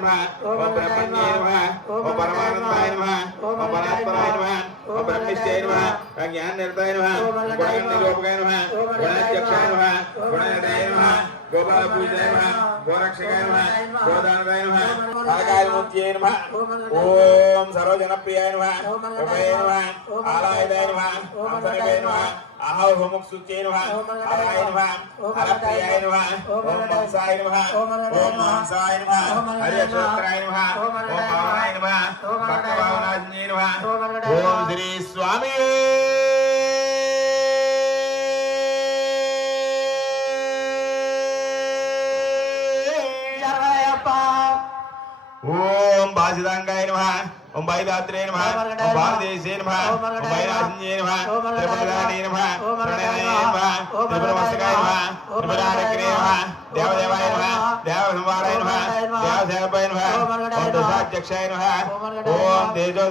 नमः ओम ब्रह्मण्ये नमः ओम परमानंदाय नमः ओम परात्पराय नमः ओम ब्रह्मिष्ठाय नमः ज्ञाननिरताय नमः गुणनिरूपकाय नमः गुणाध्यक्षाय नमः गुणनिधाय नमः गोपालपूजाय नमः गोरक्षकाय नमः गोदानदाय नमः आकाशमूर्तये नमः ओम सर्वजनप्रियाय नमः ओमये नमः आलायदाय नमः अंतरिवे नमः अहोमुक्सुचे नमः आलाय नमः अरप्रियाय नमः ओम वंशाय नमः ओम हंसाय नमः हरियक्षत्राय नमः ओम भावनाय नमः भक्तभावनाज्ञे नमः ओम श्री स्वामी ओम बासिदांगाय नमः ओम बैदात्रे नमः ओम भारदेशे नमः ओम बैराज्ञे नमः त्रिपुराणे नमः प्रणये नमः त्रिपुरमस्तकाय नमः त्रिपुराणक्रे नमः देवदेवाय नमः देवसंवाराय नमः देवसेवकाय नमः ओम दोषाध्यक्षाय नमः ओम तेजो